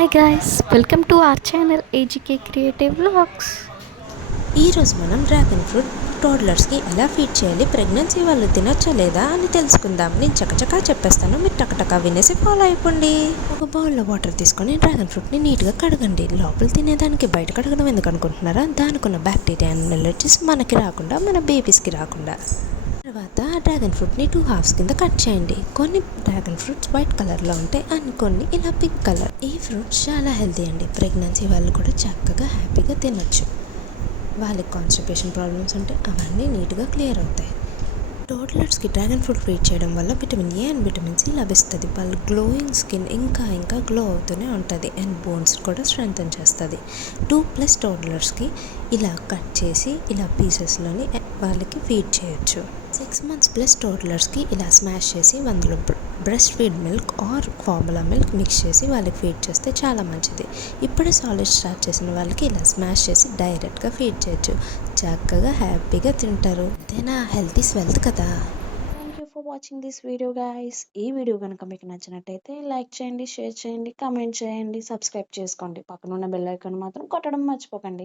Hi guys, welcome to our channel AGK Creative Vlogs. ఈరోజు మనం dragon fruit టోడ్లర్స్కి ఎలా feed చేయాలి, ప్రెగ్నెన్సీ వాళ్ళు తినచ్చా లేదా అని తెలుసుకుందాం. నేను చకచకా చెప్పేస్తాను, మీరు టకటకా వినేసి ఫాలో అయిపోండి. ఒక బౌల్లో వాటర్ తీసుకొని డ్రాగన్ ఫ్రూట్ని నీట్గా కడగండి. లోపల తినేదానికి బయట కడగడం ఎందుకు అనుకుంటున్నారా? దానికున్న బ్యాక్టీరియా అండ్ ఎలర్జీస్ మనకి రాకుండా, మన బేబీస్కి రాకుండా. తర్వాత డ్రాగన్ ఫ్రూట్ని 2 halves కింద కట్ చేయండి. కొన్ని డ్రాగన్ ఫ్రూట్స్ వైట్ కలర్లో ఉంటాయి అండ్ కొన్ని ఇలా పింక్ కలర్. ఈ ఫ్రూట్స్ చాలా హెల్తీ అండి. ప్రెగ్నెన్సీ వాళ్ళు కూడా చక్కగా హ్యాపీగా తినొచ్చు. వాళ్ళకి కాన్స్టిపేషన్ ప్రాబ్లమ్స్ ఉంటే అవన్నీ నీట్గా క్లియర్ అవుతాయి. టోడ్లర్స్కి డ్రాగన్ ఫ్రూట్ ఫీడ్ చేయడం వల్ల vitamin A and vitamin C లభిస్తుంది. వాళ్ళ గ్లోయింగ్ స్కిన్ ఇంకా గ్లో అవుతూనే ఉంటుంది అండ్ బోన్స్ కూడా స్ట్రెంగ్తన్ చేస్తుంది. 2+ టోడ్లర్స్కి ఇలా కట్ చేసి ఇలా పీసెస్లోని వాళ్ళకి ఫీడ్ చేయొచ్చు. 6 months+ టోడ్లర్స్కి ఇలా స్మాష్ చేసి అందులో breast feed milk are formula milk mix చేసి వాళ్ళకి ఫీడ్ చేస్తే చాలా మంచిది. ఇప్పుడే సాలిడ్ స్టార్ట్ చేసిన వాళ్ళకి ఇలా స్మాష్ చేసి డైరెక్ట్గా ఫీడ్ చేయొచ్చు. చక్కగా హ్యాపీగా తింటారు. అదేనా హెల్తీ వెల్త్ కదా. Thank you for watching this video guys. ఈ వీడియో కనుక మీకు నచ్చినట్టయితే లైక్ చేయండి, షేర్ చేయండి, కామెంట్ చేయండి, సబ్స్క్రైబ్ చేసుకోండి. పక్కన ఉన్న బెల్ ఐకాన్ మాత్రం కొట్టడం మర్చిపోకండి.